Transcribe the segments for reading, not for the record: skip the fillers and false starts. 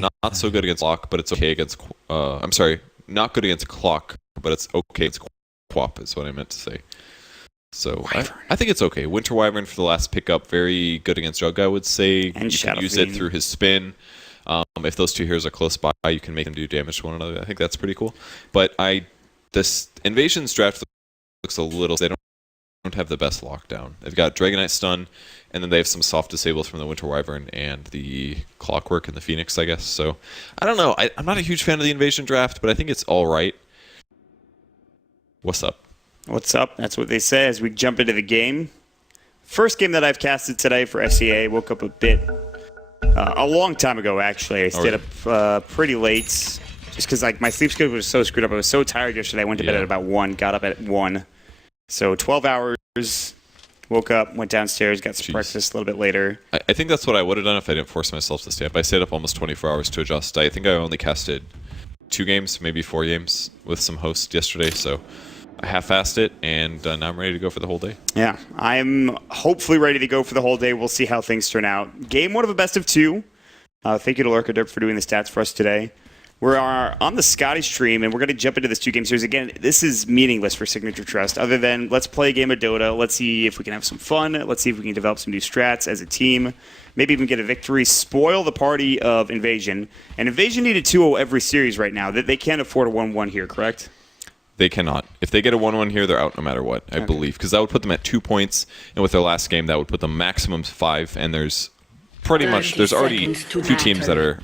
Not so good against Clock, but it's okay against... I'm sorry, not good against Clock, but it's okay against Quap is what I meant to say. So I think it's okay. Winter Wyvern for the last pickup, very good against Jug, I would say. And you can use it through his spin. If those two heroes are close by, you can make them do damage to one another. I think that's pretty cool. But this Invasion's draft looks a little... They don't have the best lockdown. They've got Dragonite Stun, and then they have some soft disables from the Winter Wyvern and the Clockwork and the Phoenix, I guess. So I don't know. I'm not a huge fan of the Invasion draft, but I think it's all right. What's up? What's up? That's what they say as we jump into the game. First game that I've casted today for SEA. Woke up a long time ago, actually. I stayed up pretty late just because my sleep schedule was so screwed up. I was so tired yesterday. I went to bed at about 1, got up at 1. So 12 hours, woke up, went downstairs, got some breakfast a little bit later. I think that's what I would have done if I didn't force myself to stay up. I stayed up almost 24 hours to adjust. I think I only casted 2 games, maybe 4 games with some hosts yesterday, so I half-assed it, and now I'm ready to go for the whole day. Yeah, I'm hopefully ready to go for the whole day. We'll see how things turn out. Game 1 of a best of 2. Thank you to Lurkaderp for doing the stats for us today. We're on the Scotty stream, and we're going to jump into this 2-game series. Again, this is meaningless for Signature.Trust, other than let's play a game of Dota. Let's see if we can have some fun. Let's see if we can develop some new strats as a team. Maybe even get a victory. Spoil the party of Invasion. And Invasion need a 2-0 every series right now. They can't afford a 1-1 here, correct? They cannot. If they get a 1-1 here, they're out no matter what, I believe. Because that would put them at 2 points, and with their last game, that would put them maximum 5, and there's... Pretty much, there's already 2 teams that are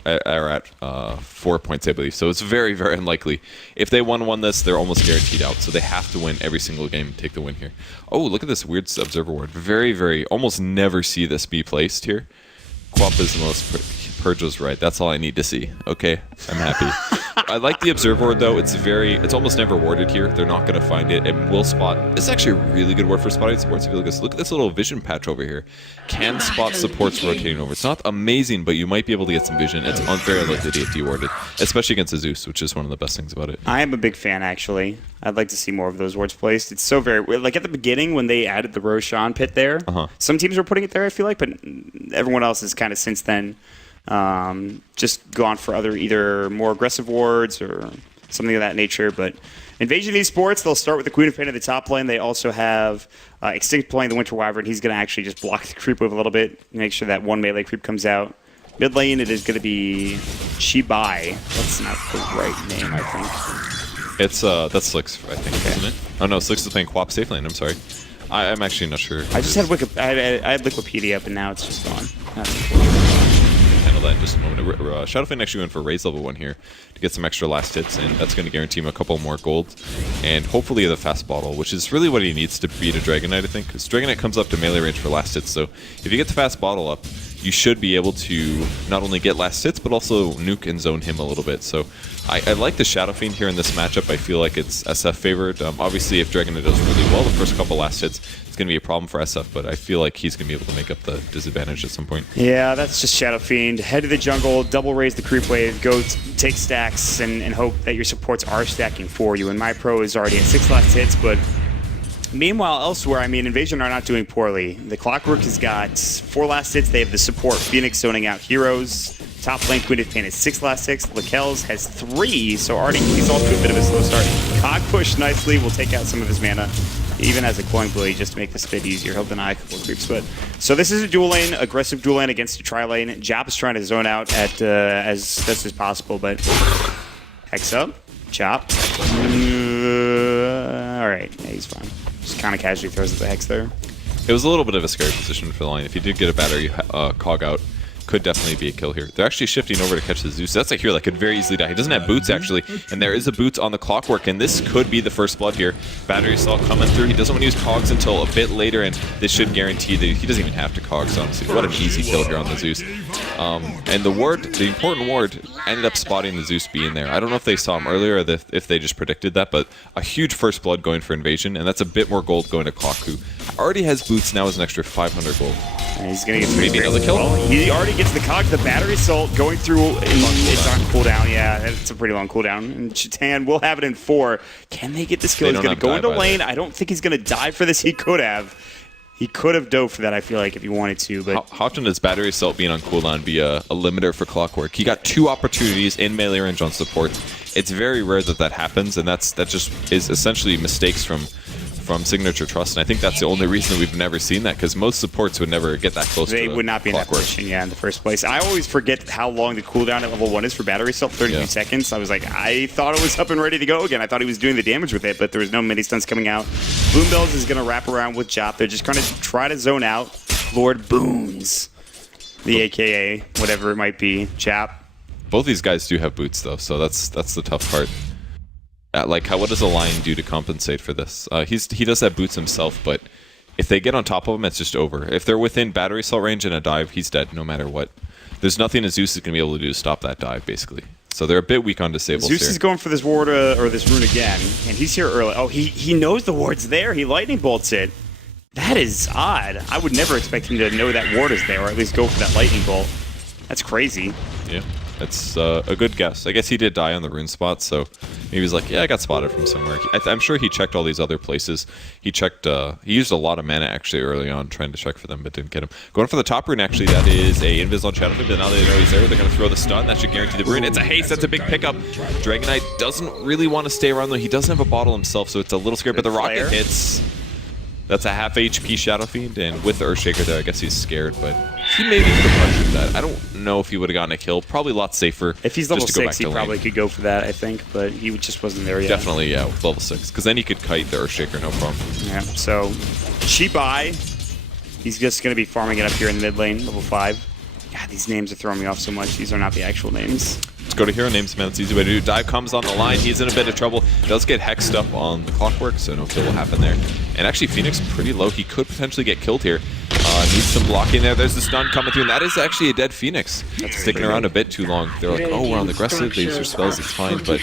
at 4 points, I believe. So it's very, very unlikely. If they won this, they're almost guaranteed out. So they have to win every single game and take the win here. Oh, look at this weird Observer Ward. Very, very, almost never see this be placed here. Quap is the most... Purge was right. That's all I need to see. Okay, I'm happy. I like the Observer Ward, though. It's almost never warded here. They're not going to find it. It will spot. This is actually a really good ward for spotting supports. If you look at this little vision patch over here. Can spot supports rotating over. It's not amazing, but you might be able to get some vision. It's very likely to get dewarded, especially against a Zeus, which is one of the best things about it. I am a big fan, actually. I'd like to see more of those wards placed. It's so very... Like, at the beginning, when they added the Roshan pit there, some teams were putting it there, I feel like, but everyone else has kind of since then... just gone for either more aggressive wards or something of that nature. But Invasion eSports, they'll start with the Queen of Pain at the top lane. They also have Extinct playing the Winter Wyvern. He's going to actually just block the creep wave a little bit, make sure that one melee creep comes out. Mid lane, it is going to be Chibai. That's not the right name, I think. It's that's Slicks, I think, isn't it? Oh no, Slicks is playing Quap safe lane. I'm sorry. I'm actually not sure. I just had I had Wikipedia up, and now it's just gone. That's unfortunate. Handle that in just a moment. Shadowfang actually went for Raise level 1 here to get some extra last hits, and that's going to guarantee him a couple more gold, and hopefully the fast bottle, which is really what he needs to beat a Dragonite, I think, because Dragonite comes up to melee range for last hits, so if you get the fast bottle up, you should be able to not only get last hits, but also nuke and zone him a little bit. So I like the Shadow Fiend here in this matchup. I feel like it's SF favored. Obviously, if Dragonite does really well the first couple last hits, it's going to be a problem for SF, but I feel like he's going to be able to make up the disadvantage at some point. Yeah, that's just Shadow Fiend. Head to the jungle, double raise the creep wave, go take stacks, and hope that your supports are stacking for you. And my pro is already at 6 last hits, but meanwhile, elsewhere, I mean, Invasion are not doing poorly. The Clockwork has got 4 last hits. They have the support. Phoenix zoning out heroes. Top lane, Queen of Pain has 6 last hits. Lakel's has 3, so already he's off to a bit of a slow start. Cog push nicely. Will take out some of his mana. Even as a Cloying Blade, just to make this a bit easier. He'll deny a couple of creeps. But so this is a dual lane, aggressive dual lane against a tri-lane. Jap is trying to zone out at as best as possible, but Hex up. Chop. Alright, yeah, he's fine. Just kind of casually throws up the Hex there. It was a little bit of a scary position for the line. If he did get a battery cog out, could definitely be a kill here. They're actually shifting over to catch the Zeus. That's a hero that could very easily die. He doesn't have boots, actually, and there is a boots on the Clockwork, and this could be the first blood here. Battery Assault coming through. He doesn't want to use cogs until a bit later, and this should guarantee that he doesn't even have to cogs, honestly. What an easy kill here on the Zeus. And the ward, the important ward, ended up spotting the Zeus being there. I don't know if they saw him earlier or if they just predicted that, but a huge first blood going for Invasion, and that's a bit more gold going to Clock, who already has boots, now is an extra 500 gold. And he's going to get maybe another kill. Well, he already gets the cog. The battery assault going through. It's on cooldown. Yeah, it's a pretty long cooldown. And Chitan will have it in 4. Can they get this kill? He's going to go into lane. I don't think he's going to die for this. He could have. He could have dove for that, I feel like, if he wanted to. But how often does Battery Assault being on cooldown be a limiter for Clockwork? He got 2 opportunities in melee range on support. It's very rare that happens, and that just is essentially mistakes from Signature.Trust, and I think that's the only reason we've never seen that, because most supports would never get that close to they would not be in that position, in the first place. I always forget how long the cooldown at level 1 is for Battery Assault, 32 seconds. I was like, I thought it was up and ready to go again. I thought he was doing the damage with it, but there was no mini stunts coming out. Boombells is going to wrap around with Jop. They're just going to try to zone out Lord Boons, the AKA, whatever it might be, Jop. Both these guys do have boots, though, so that's the tough part. Like, what does a Lion do to compensate for this? He does have boots himself, but if they get on top of him, it's just over. If they're within Battery Assault range and a dive, he's dead no matter what. There's nothing Zeus is going to be able to do to stop that dive, basically. So they're a bit weak on disables Zeus here. is going for this ward or this rune again, and he's here early. Oh, he knows the ward's there. He lightning bolts it. That is odd. I would never expect him to know that ward is there, or at least go for that lightning bolt. That's crazy. Yeah. That's a good guess. I guess he did die on the rune spot, so he was like, yeah, I got spotted from somewhere. I'm sure he checked all these other places. He checked, he used a lot of mana actually early on trying to check for them, but didn't get him. Going for the top rune, actually, that is a invis on Shadowfiend, but now they know he's there, they're going to throw the stun. That should guarantee the rune. It's a haste, that's a big pickup. Dragon Knight doesn't really want to stay around, though. He doesn't have a bottle himself, so it's a little scary, but the rocket hits. That's a half HP Shadow Fiend, and with the Earthshaker there, I guess he's scared, but he maybe could have pressured that. I don't know if he would have gotten a kill. Probably a lot safer. If he's level 6, he probably could go for that, I think, but he just wasn't there yet. Definitely, yeah, with level 6, because then he could kite the Earthshaker, no problem. Yeah, so cheap eye. He's just going to be farming it up here in the mid lane, level 5. God, these names are throwing me off so much. These are not the actual names. Let's go to hero names, man. It's an easy way to do. Dive comes on the line. He's in a bit of trouble. Does get hexed up on the Clockwork, so no kill will happen there. And actually, Phoenix pretty low. He could potentially get killed here. Needs some blocking there. There's the stun coming through, and that is actually a dead Phoenix. That's sticking around a bit too long. They're like, oh, we're on the aggressive. They use their spells. It's fine, but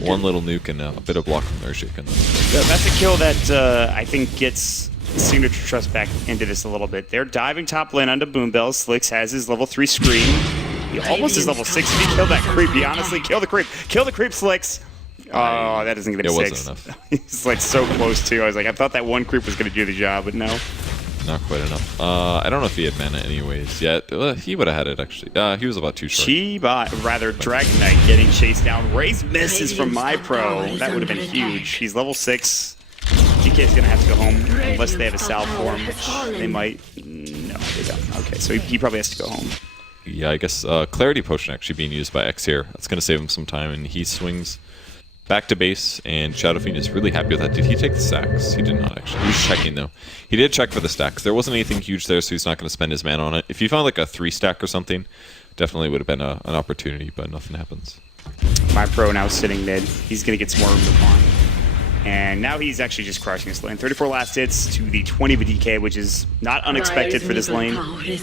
one little nuke and a bit of block from their Earthshaker. That's a kill that I think gets Signature.Trust back into this a little bit. They're diving top lane onto Boombells. Slicks has his level 3 screen. He almost is level 6. Did he kill that creep? He honestly killed the creep. Kill the creep, Slicks. Oh, that doesn't get him 6. It wasn't enough. He's like so close too. I was like, I thought that one creep was going to do the job, but no. Not quite enough. I don't know if he had mana anyways yet. He would have had it actually. He was about too short. Dragon Knight getting chased down. Raise misses from my pro. That would have been huge. He's level 6. GK is going to have to go home unless they have a salve for him, which they might. No, they don't. Okay, so he probably has to go home. Yeah, I guess Clarity Potion actually being used by X here. That's going to save him some time, and he swings back to base, and Shadowfiend is really happy with that. Did he take the stacks? He did not, actually. He was checking, though. He did check for the stacks. There wasn't anything huge there, so he's not going to spend his mana on it. If he found like a 3-stack or something, definitely would have been an opportunity, but nothing happens. My pro now sitting mid. He's going to get some more room to farm. And now he's actually just crushing his lane. 34 last hits to the 20 of a DK, which is not unexpected for this lane.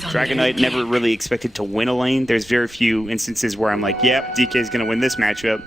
Dragon Knight never really expected to win a lane. There's very few instances where I'm like, yep, DK is going to win this matchup.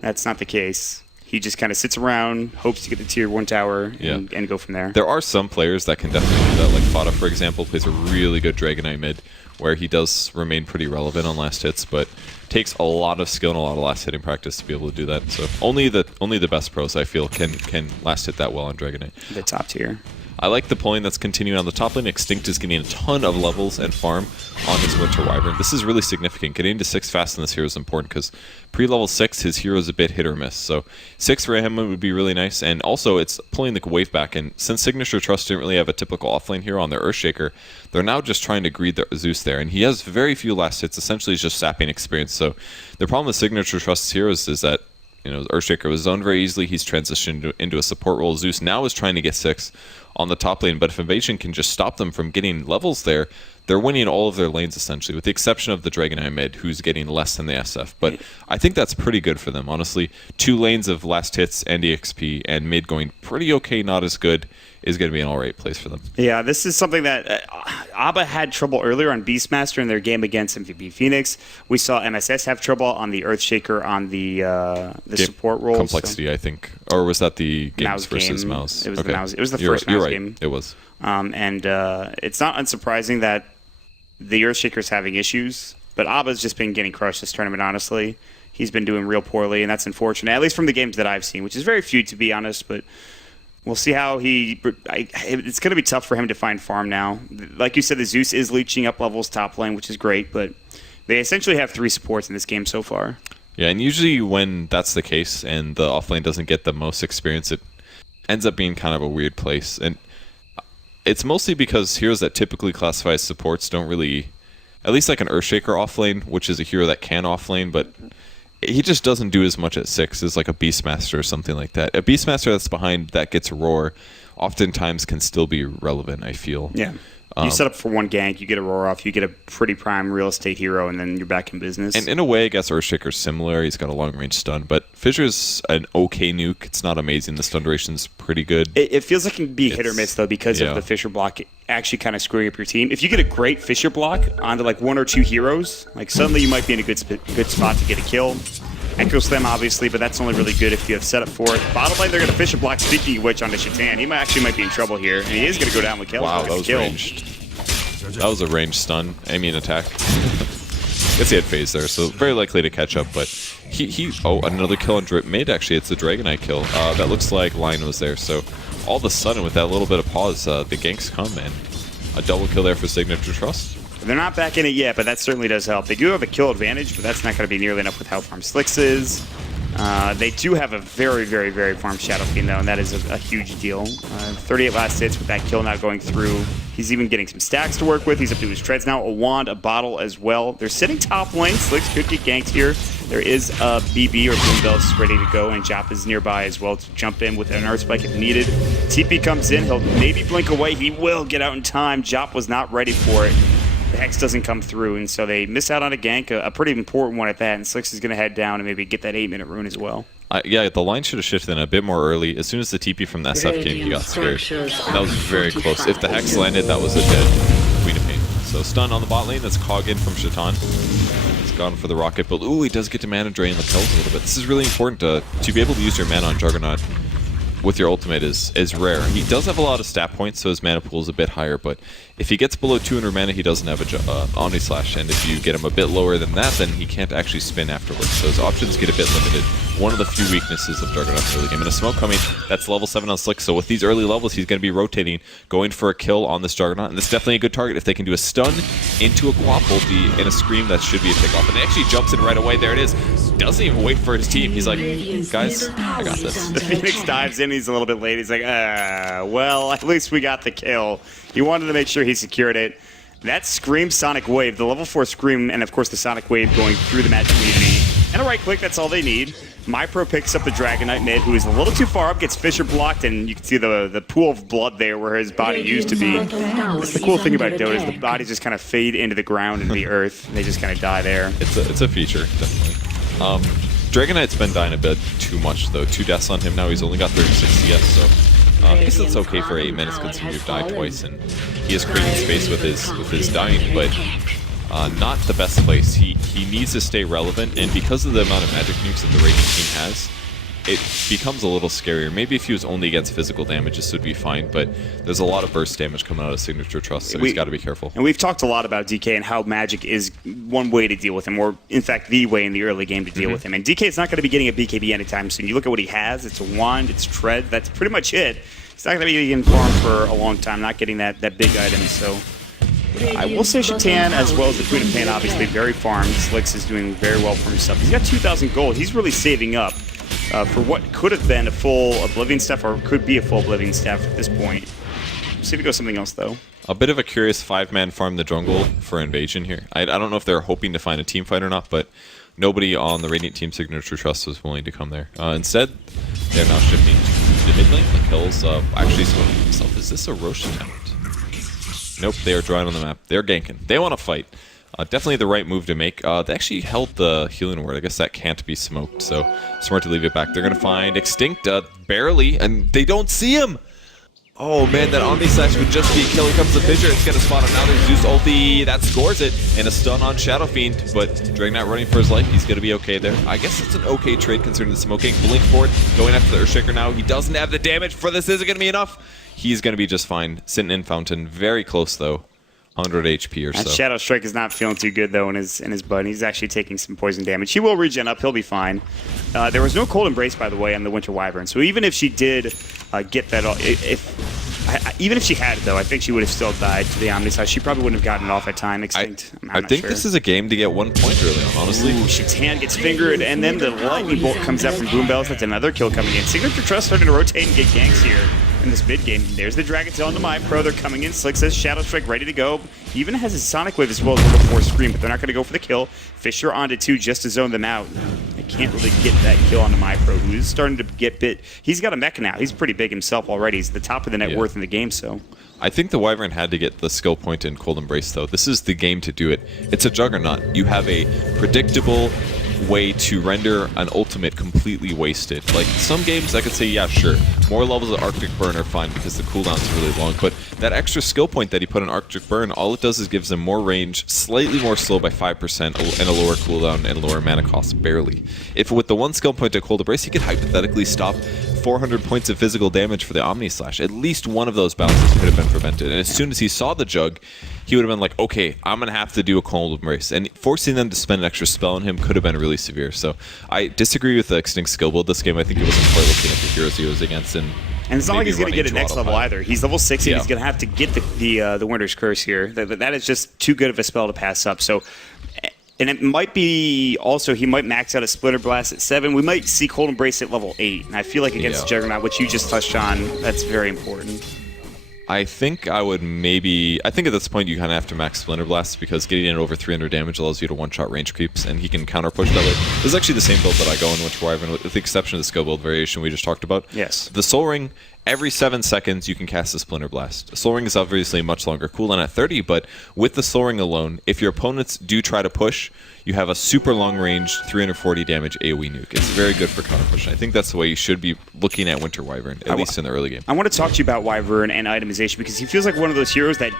That's not the case. He just kind of sits around, hopes to get the tier 1 tower, and go from there. There are some players that can definitely do that. Like Fada, for example, plays a really good Dragon Knight mid, where he does remain pretty relevant on last hits, but takes a lot of skill and a lot of last hitting practice to be able to do that. So only the best pros, I feel, can last hit that well on Dragon Knight. The top tier. I like the pulling that's continuing on the top lane. Extinct is getting a ton of levels and farm on his Winter Wyvern. This is really significant. Getting to 6 fast in this hero is important because pre-level 6, his hero is a bit hit or miss. So 6 for him would be really nice. And also, it's pulling the wave back. And since Signature.Trust didn't really have a typical offlane hero on their Earthshaker, they're now just trying to greed the Zeus there. And he has very few last hits. Essentially, he's just sapping experience. So the problem with Signature.Trust's heroes is that Earthshaker was zoned very easily. He's transitioned into a support role. Zeus now is trying to get 6 on the top lane, but if Invasion can just stop them from getting levels there, they're winning all of their lanes essentially, with the exception of the Dragon Eye mid, who's getting less than the SF. But I think that's pretty good for them, honestly. 2 lanes of last hits and EXP, and mid going pretty okay, not as good, is going to be an alright place for them. Yeah, this is something that Abba had trouble earlier on Beastmaster in their game against MVP Phoenix. We saw MSS have trouble on the Earthshaker on the support role. Complexity, so. I think. Or was that the games versus Mouse? It was the Mouse. It was the first Mouse game. It was. And it's not unsurprising that the Earthshaker's having issues, but Abba's just been getting crushed this tournament, honestly. He's been doing real poorly, and that's unfortunate, at least from the games that I've seen, which is very few, to be honest, but We'll see how it's going to be tough for him to find farm now. Like you said, the Zeus is leeching up levels top lane, which is great, but they essentially have 3 supports in this game so far. Yeah, and usually when that's the case and the offlane doesn't get the most experience, it ends up being kind of a weird place. And it's mostly because heroes that typically classify as supports don't really, at least like an Earthshaker offlane, which is a hero that can offlane, but he just doesn't do as much at 6 as like a Beastmaster or something like that. A Beastmaster that's behind that gets Roar oftentimes can still be relevant, I feel. Yeah. You set up for 1 gank, you get a Roar off, you get a pretty prime real estate hero, and then you're back in business. And in a way, I guess Earthshaker's similar. He's got a long-range stun, but Fissure's an okay nuke. It's not amazing. The stun duration's pretty good. It feels like it can be hit or miss, though, because of the Fissure block actually kind of screwing up your team. If you get a great Fissure block onto like 1 or 2 heroes, like suddenly you might be in a good spot to get a kill. Echo Slam, obviously, but that's only really good if you have setup for it. Bottom lane, they're going to Fissure block, speaking of which, onto Shatan. He might be in trouble here, and he is going to go down with kill. Wow, that was ranged. That was a ranged stun. I mean, attack. Guess he had phase there, so very likely to catch up, but oh, another kill on mid, actually. It's the Dragonite kill. That looks like Lion was there, so all of a sudden, with that little bit of pause, the ganks come, and a double kill there for Signature.Trust. They're not back in it yet, but that certainly does help. They do have a kill advantage, but that's not going to be nearly enough with how farm Slicks is. They do have a very, very, very farm Shadow Fiend, though, and that is a huge deal. 38 last hits with that kill not going through. He's even getting some stacks to work with. He's up to his treads now. A wand, a bottle as well. They're sitting top lane. Slicks could get ganked here. There is a BB or Boom Bells ready to go, and Jop is nearby as well to jump in with an Earth Spike if needed. TP comes in. He'll maybe blink away. He will get out in time. Jop was not ready for it. The Hex doesn't come through, and so they miss out on a gank, a pretty important one at that, and Slicks is going to head down and maybe get that 8-minute rune as well. Yeah, the line should have shifted in a bit more early. As soon as the TP from the SF came, he got scared. That was very close. If the Hex landed, that was a dead Queen of Pain. So stun on the bot lane, that's Cog in from Shatan. He's gone for the rocket build. Ooh, he does get to mana drain the kills a little bit. This is really important to be able to use your mana on Juggernaut with your ultimate is rare. He does have a lot of stat points, so his mana pool is a bit higher, but if he gets below 200 mana, he doesn't have a Omni Slash, and if you get him a bit lower than that, then he can't actually spin afterwards, so his options get a bit limited. One of the few weaknesses of Juggernaut's early game. And a smoke coming, that's level 7 on Slick, so with these early levels, he's going to be rotating, going for a kill on this Juggernaut, and this is definitely a good target. If they can do a stun into a Quap ulti and a Scream, that should be a pickoff. And he actually jumps in right away, there it is. Doesn't even wait for his team. He's like, guys, I got this. The Phoenix dives in, he's a little bit late. He's like, well, at least we got the kill. He wanted to make sure he secured it. That Scream Sonic Wave, the level 4 Scream, and of course the Sonic Wave going through the match community. And a right click, that's all they need. MyPro picks up the Dragonite mid, who is a little too far up, gets Fissure blocked, and you can see the pool of blood there where his body used to be. That's the cool thing about Dota, is the bodies just kind of fade into the ground and the earth, and they just kind of die there. It's a feature, definitely. Dragonite's been dying a bit too much, though. 2 deaths on him now. He's only got 36 CS, so I guess it's okay for 8 minutes considering you've died twice, and he is creating space with his dying, but not the best place. He needs to stay relevant, and because of the amount of magic nukes that the Radiant team has, it becomes a little scarier. Maybe if he was only against physical damage, this would be fine, but there's a lot of burst damage coming out of Signature.Trust, so he's got to be careful. And we've talked a lot about DK and how magic is one way to deal with him, or in fact the way in the early game to deal with him. And DK is not going to be getting a BKB anytime soon. You look at what he has, it's a wand, it's tread, that's pretty much it. He's not going to be in farm for a long time, not getting that big item, so... I will say Shatan, as well as the Queen of Pain, obviously very farmed. Slicks is doing very well for himself. He's got 2,000 gold. He's really saving up for what could have been a full Oblivion staff, or could be a full Oblivion staff at this point. Let's see if we go something else, though. A bit of a curious 5-man farm the jungle for Invasion here. I don't know if they're hoping to find a team fight or not, but nobody on the Radiant team Signature.Trust was willing to come there. Instead, they're now shifting to the mid lane. The kills actually smoking himself. Is this a Roche attempt? Nope, they are drawing on the map. They're ganking. They want to fight. Definitely the right move to make. They actually held the healing ward. I guess that can't be smoked, so smart to leave it back. They're going to find Extinct, barely, and they don't see him! Oh man, that Omni Slash would just be a kill. Here comes the Fissure. It's going to spot him. Now there's Zeus ulti. That scores it. And a stun on Shadow Fiend, but Dragonite running for his life. He's going to be okay there. I guess it's an okay trade considering the smoking. Blink forward, going after the Earthshaker now. He doesn't have the damage for this. Isn't going to be enough. He's going to be just fine. Sitting in Fountain. Very close, though. 100 HP or That so. Shadow Strike is not feeling too good, though, in his butt. He's actually taking some poison damage. He will regen up. He'll be fine. There was no Cold Embrace, by the way, on the Winter Wyvern. So even if she did get that, even if she had it, though, I think she would have still died to the Omnislash. She probably wouldn't have gotten it off at time extinct. I think this is a game to get 1 point early on, honestly. Ooh, Shit's hand gets fingered, and then the Lightning Bolt comes out from Boom Bells. That's another kill coming in. Signature.Trust starting to rotate and get ganks here in this mid game. There's the Dragon Tail into my pro. They're coming in. Slick says Shadow Strike ready to go. He even has his Sonic Wave as well as level 4 Scream, but they're not going to go for the kill. Fisher onto 2 just to zone them out. They can't really get that kill onto my pro, who is starting to get bit. He's got a mecha now. He's pretty big himself already. He's the top of the net worth in the game, so. I think the Wyvern had to get the skill point in Cold Embrace, though. This is the game to do it. It's a Juggernaut. You have a predictable way to render an ultimate completely wasted. Like, some games I could say, yeah, sure, more levels of Arctic Burn are fine because the cooldown's really long, but that extra skill point that he put in Arctic Burn, all it does is gives him more range, slightly more slow by 5%, and a lower cooldown and lower mana cost, barely. If with the one skill point to Cold Embrace, he could hypothetically stop 400 points of physical damage for the Omnislash. At least one of those bounces could have been prevented. And as soon as he saw the Jug, he would have been like, okay, I'm going to have to do a Cold Embrace. And forcing them to spend an extra spell on him could have been really severe. So I disagree with the Extinct skill build this game. I think it wasn't quite looking at the heroes he was against. And it's not like he's going to get it next level either. He's level 60, and he's going to have to get the Winter's Curse here. That is just too good of a spell to pass up. So, and it might be also, he might max out a Splitter Blast at 7. We might see Cold Embrace at level 8. And I feel like against Juggernaut, which you just touched on, that's very important. I think I would maybe... I think at this point you kind of have to max Splinter Blast because getting in over 300 damage allows you to one-shot range creeps, and he can counter-push that way. This is actually the same build that I go in Winter Wyvern, with the exception of the skill build variation we just talked about. Yes. The Soul Ring, every 7 seconds you can cast a Splinter Blast. Soul Ring is obviously much longer cooldown at 30, but with the Soul Ring alone, if your opponents do try to push, you have a super long range 340 damage AoE nuke. It's very good for counter pushing. I think that's the way you should be looking at Winter Wyvern, at least in the early game. I want to talk to you about Wyvern and itemization because he feels like one of those heroes that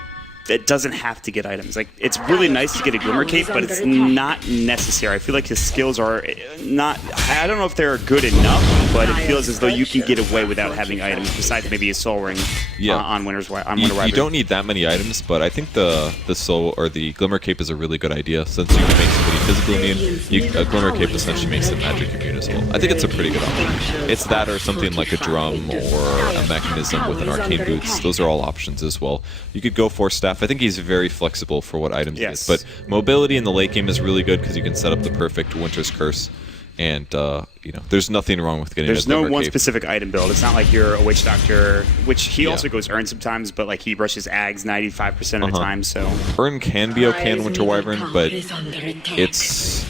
doesn't have to get items. Like, it's really nice to get a Glimmer Cape, but it's not necessary. I feel like his skills are not... I don't know if they're good enough, but it feels as though you can get away without having items, besides maybe a Soul Ring on Winter Wyvern. You don't need that many items, but I think the Soul or the Glimmer Cape is a really good idea, since you can make somebody physical immune. A Glimmer Cape essentially makes them magic immune as well. I think it's a pretty good option. It's that or something like a drum or a mechanism with an arcane boots. Those are all options as well. You could go for staff. I think he's very flexible for what items he is. But mobility in the late game is really good because you can set up the perfect Winter's Curse. And, you know, there's nothing wrong with getting There's no one specific item build. It's not like you're a Witch Doctor, which he also goes Earn sometimes, but, like, he rushes Ags 95% of the time, so... Earn can be okay in Winter Wyvern, but it's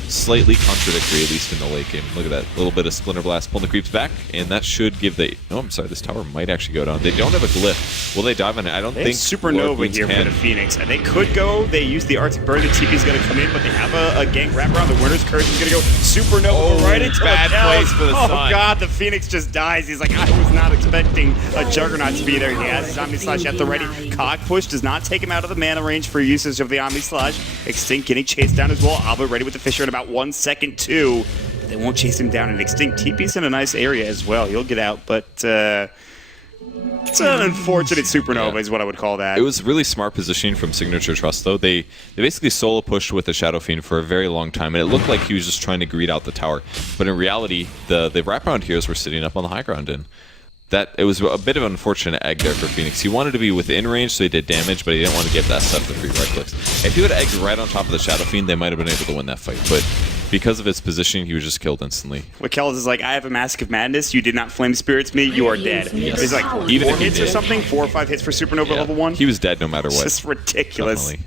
slightly contradictory, at least in the late game. Look at that little bit of Splinter Blast pulling the creeps back, and that should give the... Oh, I'm sorry, this tower might actually go down. They don't have a glyph. Will they dive on it? I don't think Supernova here for the Phoenix. And they could go. They use the Arctic Burn. The TP's going to come in, but they have a gank wrap around. The Winter's Curse is going to go Supernova right into bad place for the sun. sun. Oh, God, the Phoenix just dies. He's like, I was not expecting a Juggernaut to be there. He has his Omnislash at the ready. Cog Push does not take him out of the mana range for usage of the Omnislash. Extinct getting chased down as well. Alba ready with the Fisher in about 1 second, too. But they won't chase him down. And Extinct TP's in a nice area as well. He'll get out, but... it's an unfortunate supernova is what I would call that. It was really smart positioning from Signature.Trust, though. They basically solo pushed with the Shadow Fiend for a very long time, and it looked like he was just trying to greed out the tower. But in reality, the wraparound heroes were sitting up on the high ground, and it was a bit of an unfortunate egg there for Phoenix. He wanted to be within range, so he did damage, but he didn't want to give that stuff the free right clicks. If he would have egged right on top of the Shadow Fiend, they might have been able to win that fight, but because of his positioning, he was just killed instantly. Kells is like, I have a Mask of Madness. You did not Flame Spirits me. You are dead. Yes. It's like even 4 hits or something? 4 or 5 hits for Supernova level 1? He was dead no matter what. It's just ridiculous. Definitely.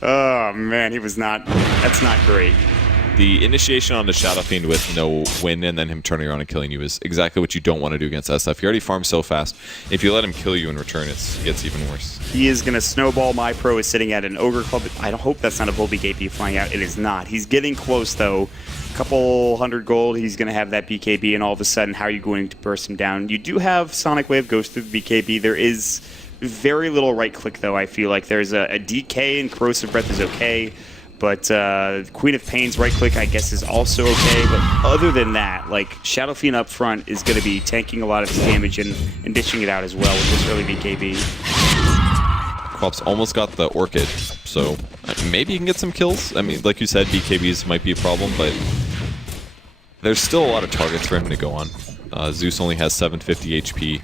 Oh, man, he was not... That's not great. The initiation on the Shadow Fiend with no win and then him turning around and killing you is exactly what you don't want to do against SF. He already farms so fast. If you let him kill you in return, it gets even worse. He is going to snowball. My pro is sitting at an Ogre Club. I hope that's not a Volbeat KP flying out. It is not. He's getting close, though. A couple hundred gold. He's going to have that BKB, and all of a sudden, how are you going to burst him down? You do have Sonic Wave goes through the BKB. There is very little right click, though, I feel like. There's a DK, and Corrosive Breath is okay. But Queen of Pain's right click, I guess, is also okay. But other than that, like, Shadow Fiend up front is going to be tanking a lot of his damage and dishing it out as well with this early BKB. Quap's almost got the Orchid, so maybe he can get some kills. I mean, like you said, BKBs might be a problem, but there's still a lot of targets for him to go on. Zeus only has 750 HP.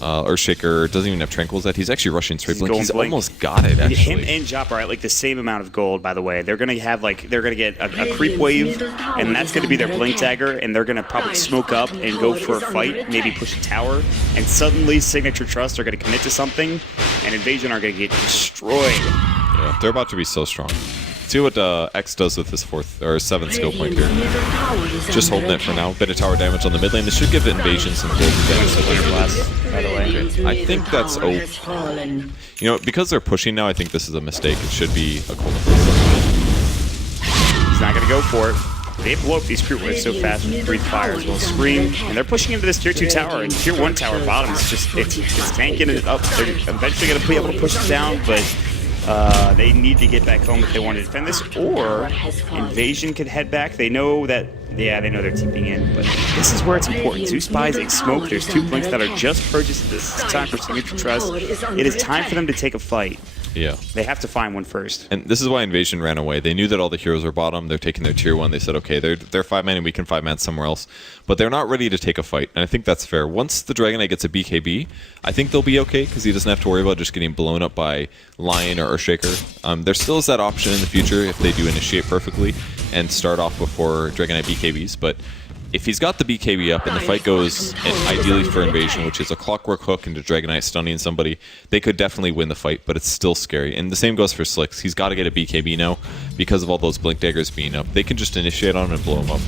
Earthshaker doesn't even have Tranquils yet. He's actually rushing straight blink. He's almost got it, actually. Him and Jop are at like the same amount of gold, by the way. They're gonna have they're gonna get a creep wave, and that's gonna be their blink dagger, and they're gonna probably smoke up and go for a fight, maybe push a tower, and suddenly Signature.Trust are gonna commit to something, and Invasion are gonna get destroyed. Yeah, they're about to be so strong. See what X does with his 4th or 7th skill point here. Just holding it for now. Bit of tower damage on the mid lane. This should give Invasion some gold advantage. By the way, I think that's you know, because they're pushing now. I think this is a mistake. It should be a cold. He's not gonna go for it. They blow up these creep waves so fast with Breathe Fire as well as Scream, and they're pushing into this tier 2 tower, and tier 1 tower bottom is just it's tanking it up. They're eventually gonna be able to push it down, but they need to get back home if they want to defend this, or Invasion could head back. They know that, yeah, they know they're TPing in, but this is where it's important. Zeus buys a smoke. There's 2 blinks that are just purchased. This is time for Signature.Trust. It is time for them to take a fight. Yeah. They have to find one first. And this is why Invasion ran away. They knew that all the heroes were bottom. They're taking their tier 1. They said, okay, they're 5-man and we can 5-man somewhere else. But they're not ready to take a fight. And I think that's fair. Once the Dragon Knight gets a BKB, I think they'll be okay because he doesn't have to worry about just getting blown up by Lion or Earthshaker. There still is that option in the future if they do initiate perfectly and start off before Dragon Knight BKBs. But if he's got the BKB up and the fight goes ideally for Invasion, which is a clockwork hook into Dragon Knight stunning somebody, they could definitely win the fight, but it's still scary. And the same goes for Slicks. He's got to get a BKB now because of all those Blink Daggers being up. They can just initiate on him and blow him up,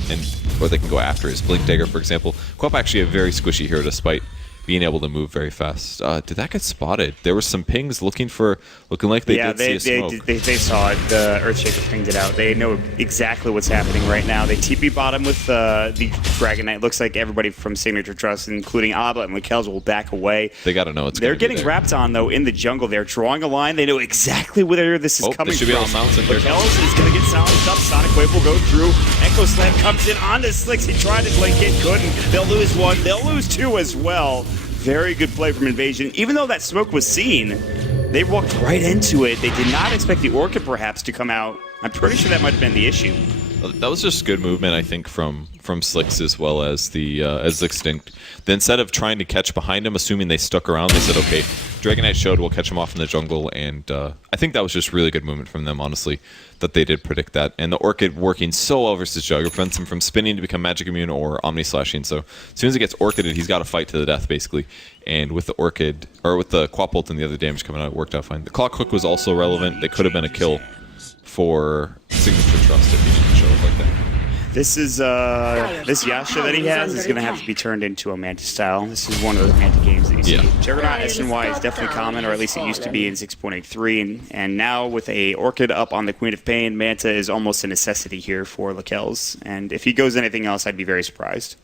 or they can go after his Blink Dagger, for example. Quap actually a very squishy hero despite being able to move very fast. Did that get spotted? There were some pings looking like they did see a smoke. They saw it. The Earthshaker pinged it out. They know exactly what's happening right now. They TP bottom with the Dragon Knight. Looks like everybody from Signature.Trust, including Abba and Mikkel's, will back away. They got to know it's They're getting wrapped on, though, in the jungle. They're drawing a line. They know exactly where this is coming from. Mikkel's is going to get silenced up. Sonic Wave will go through. Echo Slam comes in on the Slicks. He tried to blink it, couldn't. They'll lose 1. They'll lose 2 as well. Very good play from Invasion. Even though that smoke was seen, they walked right into it. They did not expect the Orchid perhaps to come out. I'm pretty sure that might have been the issue. That was just good movement, I think, from Slicks as well as the Extinct. Then instead of trying to catch behind him, assuming they stuck around, they said, okay, Dragon Knight showed, we'll catch him off in the jungle, and I think that was just really good movement from them, honestly, that they did predict that. And the Orchid working so well versus Jugger prevents him from spinning to become Magic Immune or Omni Slashing, so as soon as he gets Orchided, he's got to fight to the death, basically. And with the Orchid, or with the Quap ult and the other damage coming out, it worked out fine. The Clock Hook was also relevant. They could have been a kill for Signature.Trust if he didn't show up like that. This is this Yasha that he has is going to have to be turned into a Manta style. This is one of those Manta games that you see. Juggernaut SNY is definitely common, or at least it used to be in 6.83, and now with a Orchid up on the Queen of Pain, Manta is almost a necessity here for Mikkel's. And if he goes anything else, I'd be very surprised.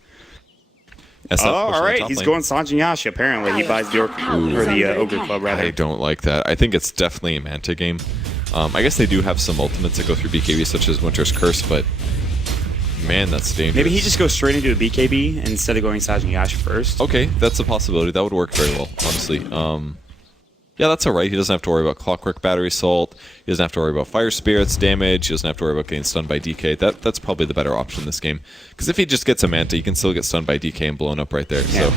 All right, he's going Sanjin Yasha. Apparently, he buys the Ogre Club rather. I don't like that. I think it's definitely a Manta game. I guess they do have some ultimates that go through BKB, such as Winter's Curse, but man, that's dangerous. Maybe he just goes straight into a BKB instead of going Sanjin Yasha first. Okay, that's a possibility. That would work very well, honestly. Yeah, that's alright. He doesn't have to worry about Clockwork Battery Salt. He doesn't have to worry about Fire Spirits damage. He doesn't have to worry about getting stunned by DK. That's probably the better option in this game. Because if he just gets a Manta, he can still get stunned by DK and blown up right there. Yeah. So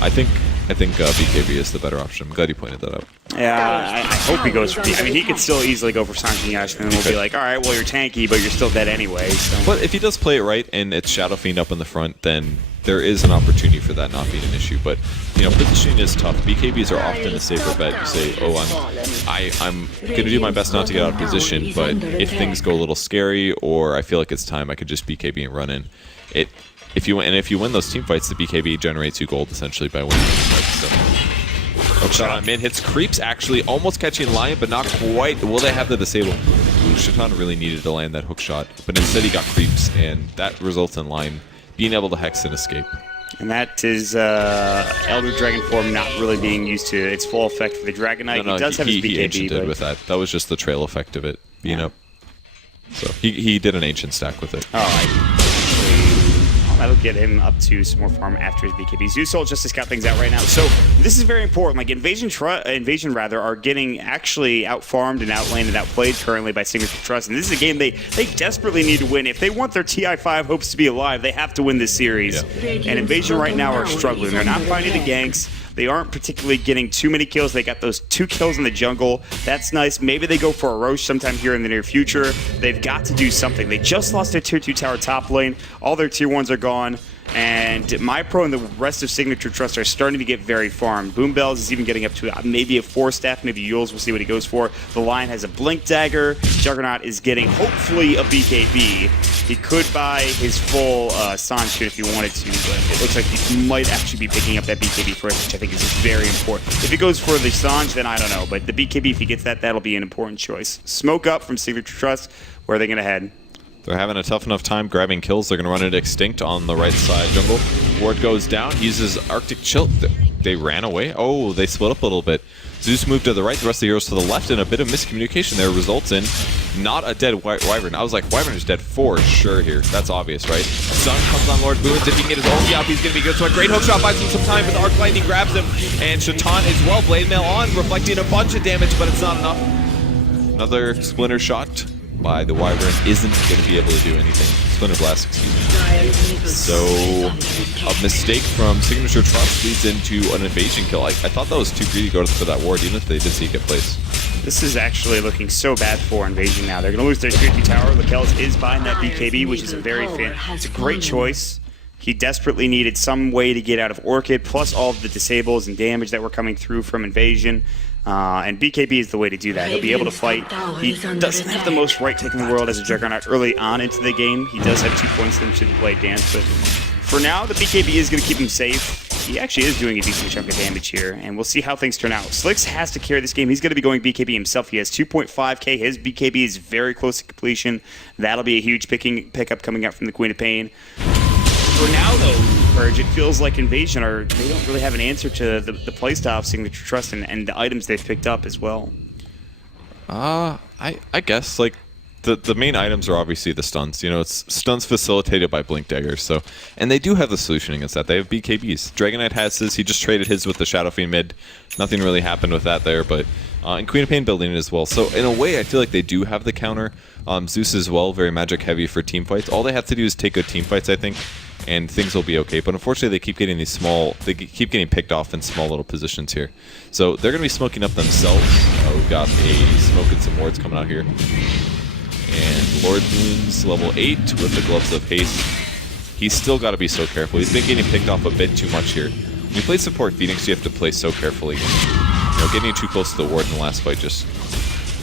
I think BKB is the better option. I'm glad you pointed that out. Yeah, I hope he goes for DK. I mean, he could still easily go for Sanjin Yasha, and then we'll be like, all right, well, you're tanky, but you're still dead anyway. So. But if he does play it right and it's Shadow Fiend up in the front, then there is an opportunity for that not being an issue. But you know, positioning is tough. BKBs are often a safer bet. You say, oh, I'm going to do my best not to get out of position, but if things go a little scary or I feel like it's time, I could just BKB and run in. If you win those team fights, the BKB generates you gold essentially by winning those fights. So. Hook shot on mid, hits creeps, actually almost catching Lion, but not quite. Will they have the disable? Ooh, Shaitan really needed to land that hook shot, but instead he got creeps, and that results in Lion being able to hex and escape. And that is Elder Dragon form not really being used to its full effect for the Dragon Knight. No, he does have his BKB, anciented with that. That was just the trail effect of it being up. So he did an ancient stack with it. Oh, that get him up to some more farm after his BKB. Zeusol just to scout things out right now. So this is very important. Like Invasion are getting actually out-farmed and out-laned and outplayed currently by Signature.Trust. And this is a game they desperately need to win. If they want their TI5 hopes to be alive, they have to win this series. Yeah. And Invasion right now are struggling. They're not finding the ganks. They aren't particularly getting too many kills. They got those 2 kills in the jungle. That's nice. Maybe they go for a Roche sometime here in the near future. They've got to do something. They just lost their tier 2 tower top lane. All their tier 1s are gone. And MyPro and the rest of Signature.Trust are starting to get very farmed. Boombells is even getting up to maybe a 4-staff, maybe Yules. We'll see what he goes for. The Lion has a Blink Dagger. Juggernaut is getting, hopefully, a BKB. He could buy his full Sange kit if he wanted to, but it looks like he might actually be picking up that BKB first, which I think is very important. If he goes for the Sange, then I don't know. But the BKB, if he gets that, that'll be an important choice. Smoke up from Signature.Trust. Where are they going to head? They're having a tough enough time grabbing kills. They're going to run into Extinct on the right side jungle. Ward goes down, uses Arctic Chill. They ran away. Oh, they split up a little bit. Zeus moved to the right, the rest of the heroes to the left, and a bit of miscommunication there results in not a dead Wyvern. I was like, Wyvern is dead for sure here. That's obvious, right? Sun comes on Lord Boons. If he can get his ulti up, he's going to be good. So a great hook shot buys him some time, but the Arc Lightning grabs him. And Shaitan as well. Blade Mail on, reflecting a bunch of damage, but it's not enough. Another Splinter shot by the Wyvern isn't going to be able to do anything. Splinter Blast, excuse me. So, a mistake from Signature.Trust leads into an Invasion kill. I thought that was too greedy to go for that ward, even if they did see it get placed. This is actually looking so bad for Invasion now. They're going to lose their tier 2 tower. Lakelz is buying that BKB, which is it's a great choice. He desperately needed some way to get out of Orchid, plus all of the disables and damage that were coming through from Invasion. And BKB is the way to do that. He'll be able to fight. He doesn't have the most right take in the world as a Juggernaut early on into the game. He does have 2 points that should play dance, but for now, the BKB is going to keep him safe. He actually is doing a decent chunk of damage here, and we'll see how things turn out. Slicks has to carry this game. He's going to be going BKB himself. He has 2.5k. His BKB is very close to completion. That'll be a huge pickup coming up from the Queen of Pain. For now, though, Purge, it feels like Invasion they don't really have an answer to the playstyle of Signature.Trust and the items they've picked up as well. I guess, like, the main items are obviously the stuns. You know, it's stuns facilitated by Blink Daggers, so, and they do have the solution against that. They have BKBs. Dragon Knight has his. He just traded his with the Shadow Fiend mid. Nothing really happened with that there, but and Queen of Pain building it as well. So in a way, I feel like they do have the counter. Zeus as well, very magic heavy for team fights. All they have to do is take good team fights, I think, and things will be okay. But unfortunately, they keep getting these they keep getting picked off in small little positions here. So they're going to be smoking up themselves. We've got a smoke and some wards coming out here. And Lord Moon's level 8 with the Gloves of Haste. He's still got to be so careful. He's been getting picked off a bit too much here. When you play support Phoenix, you have to play so carefully. You know, getting too close to the ward in the last fight just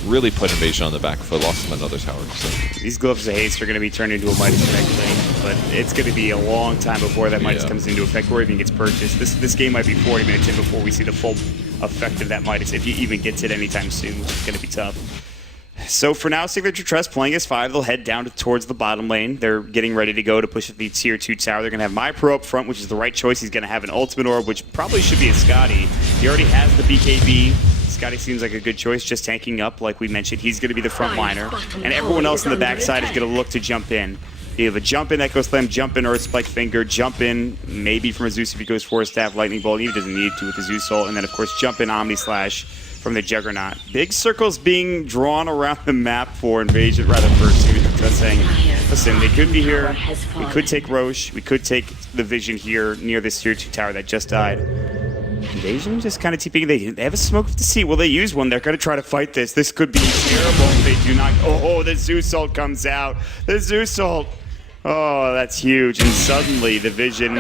really put Invasion on the back foot, lost him another tower. So. These Gloves of Haste are going to be turned into a Midas next lane, but it's going to be a long time before that Midas comes into effect or even gets purchased. This game might be 40 minutes in before we see the full effect of that Midas, if he even gets it anytime soon, which is going to be tough. So for now, Signature.Trust playing as 5. They'll head down towards the bottom lane. They're getting ready to go to push the tier 2 tower. They're going to have MyPro up front, which is the right choice. He's going to have an ultimate orb, which probably should be a Scotty. He already has the BKB. Scotty seems like a good choice, just tanking up, like we mentioned. He's going to be the front liner, and everyone else in the backside is going to look to jump in. You have a jump in Echo Slam, jump in Earth Spike Finger, jump in maybe from a Zeus if he goes 4-staff Lightning Bolt. He doesn't need to with the Zeus ult, and then of course jump in Omni Slash from the Juggernaut. Big circles being drawn around the map for Invasion, rather for Signature.Trust saying, listen, they could be here, we could take Roche, we could take the Vision here near this tier 2 tower that just died. Invasion just kind of TPing. They have a smoke to see. Will they use one? They're going to try to fight this. This could be terrible if they do not. Oh, the Zeus ult comes out. The Zeus ult. Oh, that's huge. And suddenly the Vision.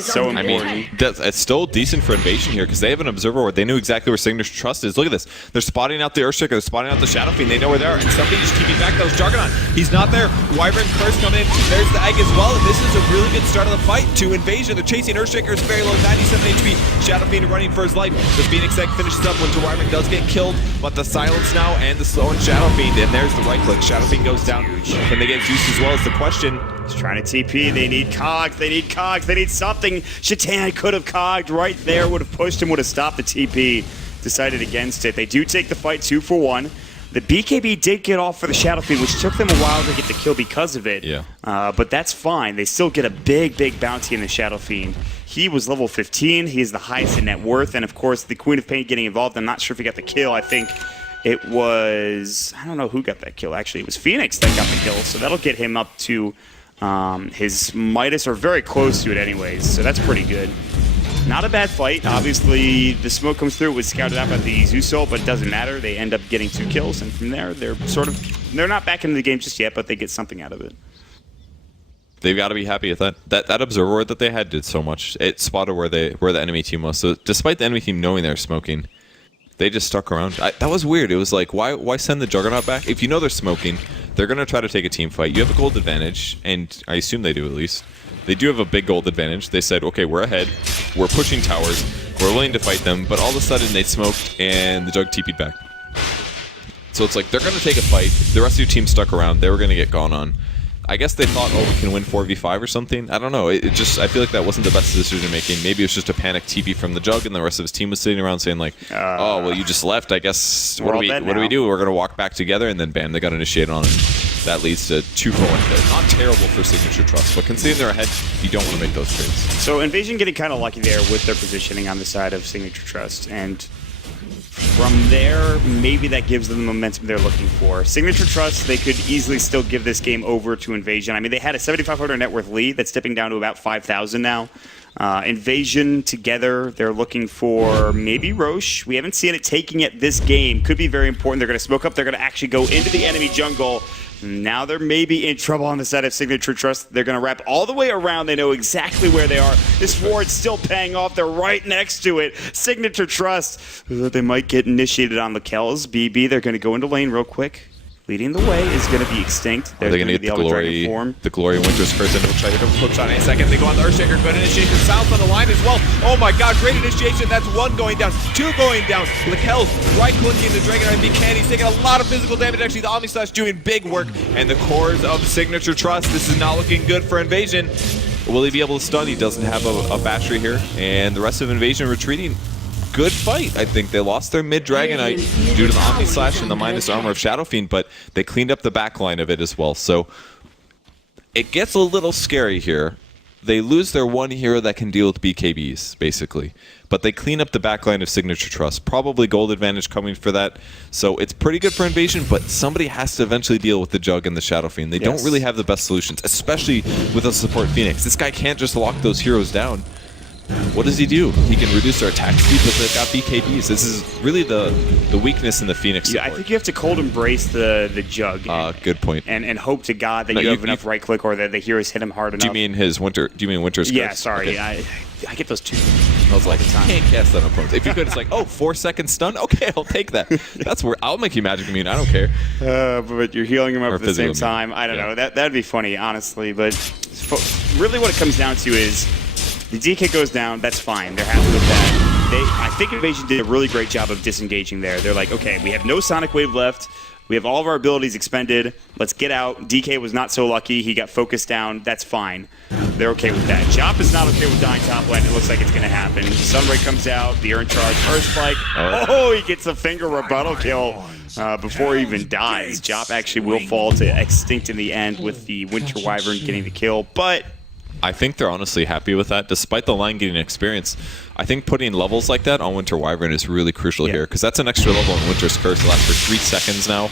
So important. I mean, it's still decent for Invasion here because they have an observer where they knew exactly where Signature.Trust is. Look at this. They're spotting out the Earthshaker. They're spotting out the Shadow Fiend. They know where they are. And somebody just keeping back. That was Juggernaut. He's not there. Wyvern Curse coming in. There's the Egg as well. And this is a really good start of the fight to Invasion. They're chasing Earthshaker. It's very low, 97 HP. Shadow Fiend running for his life. The Phoenix Egg finishes up when Wyvern does get killed. But the Silence now and the slow and Shadow Fiend. And there's the right click. Shadow Fiend goes down. Can they get Zeus as well? Is the question. He's trying to TP. They need cogs. They need cogs. They need something. Shaitan could have cogged right there. Would have pushed him. Would have stopped the TP. Decided against it. They do take the fight 2-for-1. The BKB did get off for the Shadow Fiend, which took them a while to get the kill because of it. Yeah. But that's fine. They still get a big bounty in the Shadow Fiend. He was level 15. He is the highest in net worth. And, of course, the Queen of Pain getting involved. I'm not sure if he got the kill. I think it was... I don't know who got that kill, actually. It was Phoenix that got the kill. So that'll get him up to his Midas, or very close to it anyways. So that's pretty good. Not a bad fight. Obviously, the smoke comes through. It was scouted out by the Zeus ult, but it doesn't matter. They end up getting 2 kills, and from there, they're not back into the game just yet, but they get something out of it. They've got to be happy with that. That observer ward that they had did so much. It spotted where the enemy team was. So despite the enemy team knowing they were smoking, they just stuck around. That was weird. It was like, why send the Juggernaut back? If you know they're smoking, they're going to try to take a team fight. You have a gold advantage, and I assume they do at least. They do have a big gold advantage. They said, okay, we're ahead. We're pushing towers. We're willing to fight them. But all of a sudden, they smoked, and the Jug TP'd back. So it's like, they're going to take a fight. The rest of your team stuck around. They were going to get gone on. I guess they thought, oh, we can win 4v5 or something. I don't know. I feel like that wasn't the best decision making. Maybe it was just a panic TP from the Jug, and the rest of his team was sitting around saying like, oh, well, you just left. I guess what do we do? We're gonna walk back together, and then bam, they got initiated on it. That leads to 2 for 1 hit. Not terrible for Signature.Trust, but considering they're ahead, you don't want to make those trades. So Invasion getting kind of lucky there with their positioning on the side of Signature.Trust, and from there, maybe that gives them the momentum they're looking for. Signature.Trust, they could easily still give this game over to Invasion. I mean, they had a 7,500 net worth lead that's dipping down to about 5,000 now. Invasion together, they're looking for maybe Roche. We haven't seen it taking it this game. Could be very important. They're going to smoke up. They're going to actually go into the enemy jungle. Now they're maybe in trouble on the side of Signature.Trust. They're going to wrap all the way around. They know exactly where they are. This ward's still paying off. They're right next to it. Signature.Trust, they might get initiated on the kills. BB, they're going to go into lane real quick. Leading the way is going to be Extinct. They're going to get the glory Winter's Curse, and he'll try to hook shot in a second. They go on the Earthshaker. Good initiation. South on the line as well. Oh my god, great initiation. That's 1 going down, 2 going down. Lakel's right-clicking the Dragon Eye Beacon. He's taking a lot of physical damage. Actually, the Omni Slash doing big work. And the cores of Signature.Trust. This is not looking good for Invasion. Will he be able to stun? He doesn't have a battery here. And the rest of Invasion retreating. Good fight. I think they lost their mid Dragonite due to the Omni Slash and the minus armor of Shadow Fiend, but they cleaned up the backline of it as well. So it gets a little scary here. They lose their one hero that can deal with BKBs, basically. But they clean up the backline of Signature.Trust. Probably gold advantage coming for that. So it's pretty good for Invasion, but somebody has to eventually deal with the Jug and the Shadow Fiend. They don't really have the best solutions, especially with a support Phoenix. This guy can't just lock those heroes down. What does he do? He can reduce their attack speed, but they've got BKBs. This is really the weakness in the Phoenix support. Yeah, I think you have to cold embrace the Jug. Good point. And hope to God that you have enough right click, or that the heroes hit him hard enough. Do you mean his Winter? Do you mean Winter's Curse? Yeah, sorry. Okay. I get those 2. I was like, I can't cast that on opponents. If you could, it's like, oh, 4-second stun? Okay, I'll take that. That's where I'll make you magic immune. I don't care. But you're healing him up at the same time. I don't know. That'd be funny, honestly. But really what it comes down to is the DK goes down. That's fine. They're happy with that. I think Invasion did a really great job of disengaging there. They're like, okay, we have no Sonic Wave left. We have all of our abilities expended. Let's get out. DK was not so lucky. He got focused down. That's fine. They're okay with that. Chop is not okay with dying top lane. It looks like it's going to happen. Sunray comes out. The Urn Charge. Earth Spike. Oh, he gets a finger rebuttal kill before he even dies. Chop actually will fall to Extinct in the end with the Winter Wyvern getting the kill. But I think they're honestly happy with that, despite the line getting experience. I think putting levels like that on Winter Wyvern is really crucial here, because that's an extra level in Winter's Curse. It lasts for 3 seconds now.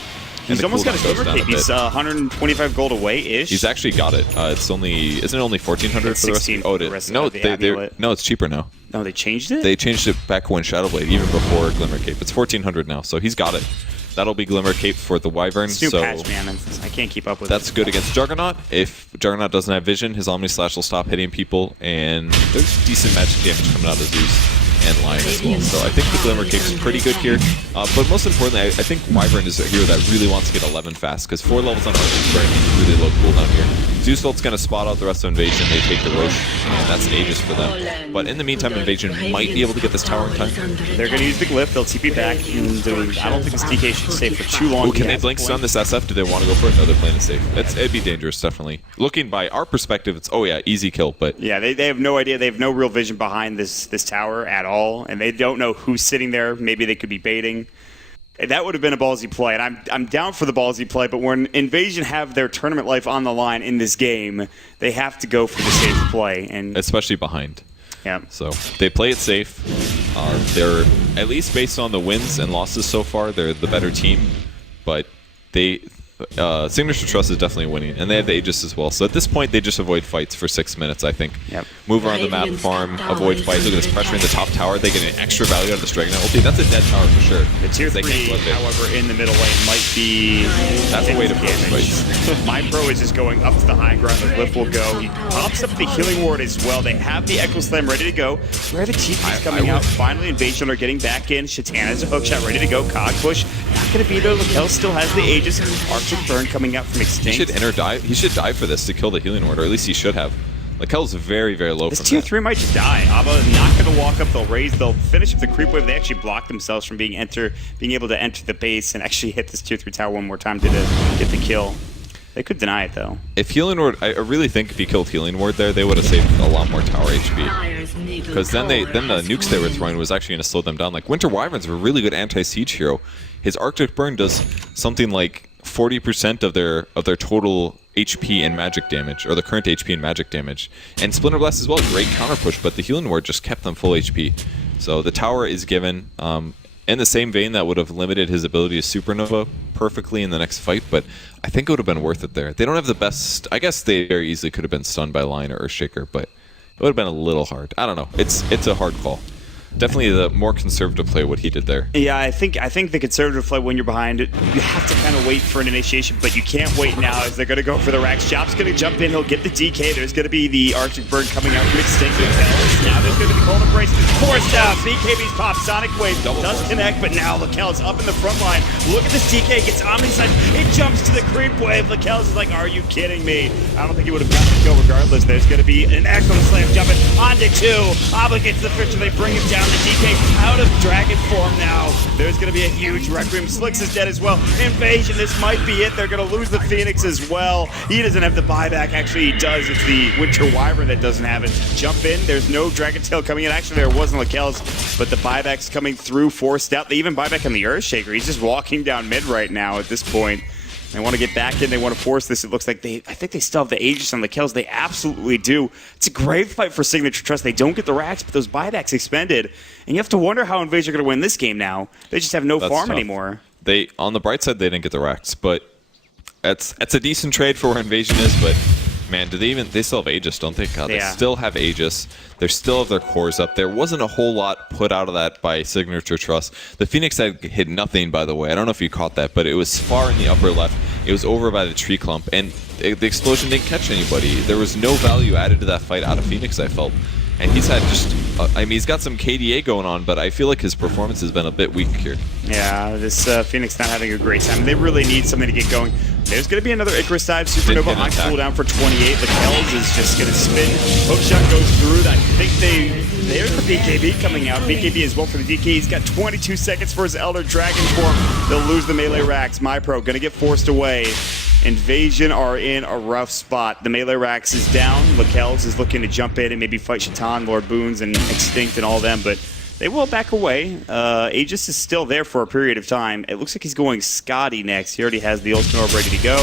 He's almost got a silver cape. He's 125 gold away-ish. He's actually got it. Isn't it only 1,400 for the rest? Oh, it is. No, it's cheaper now. No, they changed it? They changed it back when Shadowblade, even before Glimmer Cape. It's 1,400 now, so he's got it. That'll be Glimmer Cape for the Wyvern. It's new patch, man. I can't keep up with it. That's good against Juggernaut. If Juggernaut doesn't have vision, his Omni Slash will stop hitting people, and there's decent magic damage coming out of Zeus and Lion as well. So I think the Glimmer Cape is pretty good here. But most importantly, I think Wyvern is a hero that really wants to get 11 fast, because 4 levels on Earth is really low cooldown here. Zeus ult's going to spot out the rest of Invasion. They take the Roche, and that's Aegis for them. But in the meantime, Invasion might be able to get this tower in time. They're going to use the Glyph. They'll TP back. And I don't think this DK should stay for too long. Ooh, can they blink stun this SF? Do they want to go for it? No, they're playing it safe. It'd be dangerous, definitely. Looking by our perspective, it's, oh yeah, easy kill. But yeah, they have no idea. They have no real vision behind this tower at all. And they don't know who's sitting there. Maybe they could be baiting. That would have been a ballsy play, and I'm down for the ballsy play, but when Invasion have their tournament life on the line in this game, they have to go for the safe play. And especially behind. Yeah. So they play it safe. They're, at least based on the wins and losses so far, they're the better team, but Signature.Trust is definitely winning, and they have the Aegis as well. So at this point, they just avoid fights for 6 minutes, I think. Yep. Move around the map, farm, avoid fights. Look at this pressure in the top tower. They get an extra value out of this Dragon ulti. That's a dead tower for sure. The tier 3, however, in the middle lane might be... That's a way to force fights. My pro is just going up to the high ground. The Glyph will go. He pops up the healing ward as well. They have the Echo Slam ready to go. Where are the TPs coming out? Finally, Invasion are getting back in. Shatana's a hookshot ready to go. Cog push. Not going to be there. Lakel still has the Aegis. Arctic Burn coming out from Extinct. He should die for this to kill the healing ward, or at least he should have. Lakel's very, very low. This tier 3 might just die. Aba not going to walk up. They'll raise. They'll finish with the creep wave. They actually block themselves from being able to enter the base and actually hit this tier 3 tower one more time to get the kill. They could deny it though. If healing ward, I really think if he killed healing ward there, they would have saved a lot more tower HP. Because then the nukes they were throwing was actually going to slow them down. Like Winter Wyvern's a really good anti-siege hero. His Arctic Burn does something like 40% of their total HP and magic damage, or the current HP and magic damage. And Splinter Blast as well, great counter push, but the healing ward just kept them full HP. So the tower is given. In the same vein, that would have limited his ability to supernova perfectly in the next fight, but I think it would have been worth it there. They don't have the best... I guess they very easily could have been stunned by Lion or Earthshaker, but it would have been a little hard. I don't know. It's a hard call. Definitely the more conservative play what he did there. Yeah, I think the conservative play when you're behind it, you have to kind of wait for an initiation, but you can't wait now as they're going to go for the racks. Chop's going to jump in, he'll get the DK. There's going to be the Arctic Bird coming out from Extinct. Now there's going to be the Cold Embrace. Forced out. BKB's pop. Sonic Wave does connect, but now Lakel's up in the front line. Look at this DK, gets Omniside. It jumps to the creep wave. Lakel's is like, are you kidding me? I don't think he would have gotten the kill regardless. There's going to be an Echo Slam jumping onto 2. Aba gets the Fisher, they bring him down. The DK out of dragon form now. There's going to be a huge Requiem. Slicks is dead as well. Invasion, this might be it. They're going to lose the Phoenix as well. He doesn't have the buyback. Actually, he does. It's the Winter Wyvern that doesn't have it. Jump in. There's no Dragon Tail coming in. Actually, there wasn't Lakel's, but the buyback's coming through, forced out. They even buy back on the Earthshaker. He's just walking down mid right now at this point. They want to get back in. They want to force this. It looks like I think they still have the Aegis on the kills. They absolutely do. It's a great fight for Signature.Trust. They don't get the racks, but those buybacks expended. And you have to wonder how Invasion are going to win this game now. They just have no farm anymore. On the bright side, they didn't get the racks, but it's a decent trade for where Invasion is, but man, they still have Aegis, don't they? God, they still have Aegis. They still have their cores up. There wasn't a whole lot put out of that by Signature.Trust. The Phoenix had hit nothing, by the way. I don't know if you caught that, but it was far in the upper left. It was over by the tree clump, and the explosion didn't catch anybody. There was no value added to that fight out of Phoenix, I felt. And he's had just, I mean, he's got some KDA going on, but I feel like his performance has been a bit weak here. Yeah, this Phoenix not having a great time. They really need something to get going. There's going to be another Icarus dive. Supernova on cooldown for 28. The Kells is just going to spin. Hookshot goes through. I think there's the BKB coming out. BKB as well for the DK. He's got 22 seconds for his Elder Dragon form. They'll lose the melee racks. MyPro going to get forced away. Invasion are in a rough spot. The melee racks is down. Lakel's is looking to jump in and maybe fight Shaitan, Lord Boons, and Extinct and all them, but they will back away. Aegis is still there for a period of time. It looks like he's going Scotty next. He already has the ultimate orb ready to go.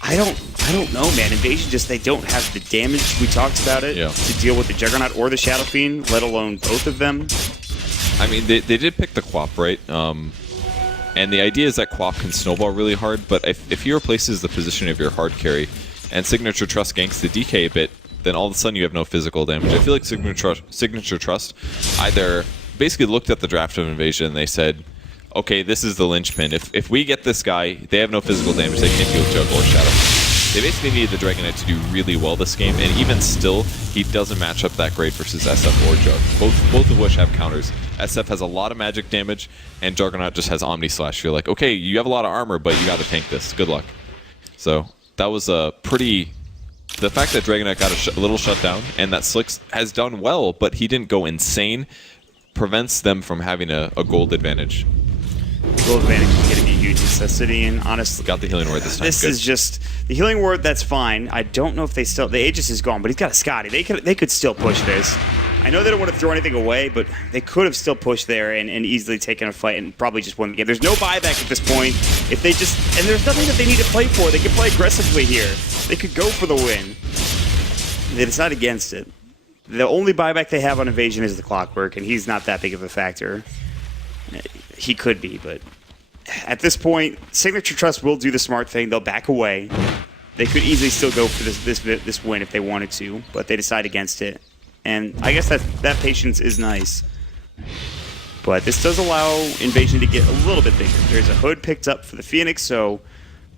I don't know, man. Invasion they don't have the damage. We talked about it to deal with the Juggernaut or the Shadow Fiend, let alone both of them. I mean, they did pick the Quap, right? And the idea is that Quap can snowball really hard, but if he replaces the position of your hard carry and Signature.Trust ganks the DK a bit, then all of a sudden you have no physical damage. I feel like Signature.Trust either basically looked at the draft of Invasion and they said, okay, this is the linchpin. If we get this guy, they have no physical damage, they can't deal with Jug or Shadow. They basically needed the Dragon Knight to do really well this game, and even still, he doesn't match up that great versus SF or Jug, both of which have counters. SF has a lot of magic damage, and Juggernaut just has Omni Slash. You're like, okay, you have a lot of armor, but you got to tank this. Good luck. So that was a pretty... The fact that Dragon Knight got a little shut down, and that Slicks has done well, but he didn't go insane, prevents them from having a gold advantage. Gold advantage is going to be huge necessity, and honestly, Got the healing ward this time. This Good. is just the healing ward. That's fine. I don't know if they still. The Aegis is gone, but he's got a Scotty. They could still push this. I know they don't want to throw anything away, but they could have still pushed there and easily taken a fight and probably just won the game. There's no buyback at this point. If they just and there's nothing that they need to play for. They can play aggressively here. They could go for the win. They decide against it. The only buyback they have on Invasion is the Clockwork, and he's not that big of a factor. He could be, but at this point, Signature.Trust will do the smart thing. They'll back away. They could easily still go for this win if they wanted to, but they decide against it. And I guess that patience is nice. But this does allow Invasion to get a little bit bigger. There's a hood picked up for the Phoenix, so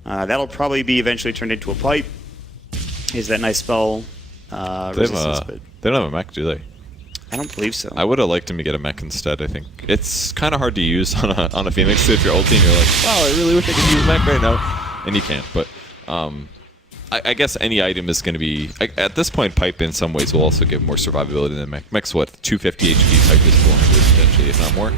that'll probably be eventually turned into a pipe. Here's that nice spell resistance. But they don't have a mech, do they? I don't believe so. I would have liked him to get a mech instead, I think. It's kind of hard to use on a Phoenix, so if you're ulting, you're like, wow, I really wish I could use mech right now. And you can't, but I guess any item is going to be... At this point, pipe in some ways will also give more survivability than mech. Mech's what, 250 HP, pipe is 400 potentially, if not more.